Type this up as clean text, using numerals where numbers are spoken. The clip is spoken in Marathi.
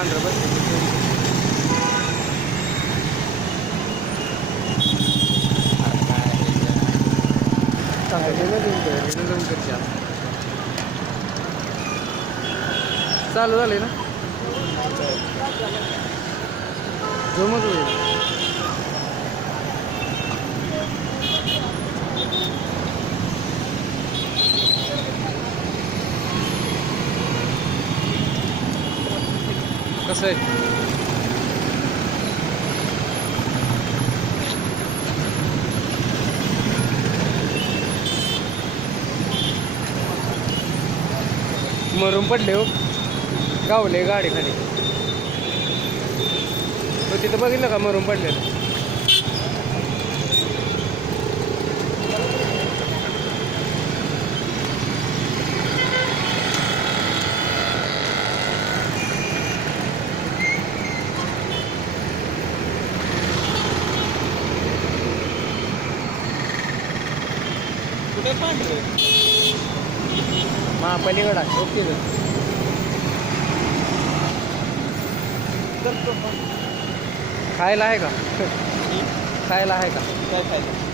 पांढरं बस चालू झाले ना जमत होईल कसं आहे मरून पडले हो गावले गाडी खाली तो तिथं बघितलं का मरून पडलेलं कुठे पांढरे महापलीकडा ओके खायला आहे का खायला आहे का काय फायदा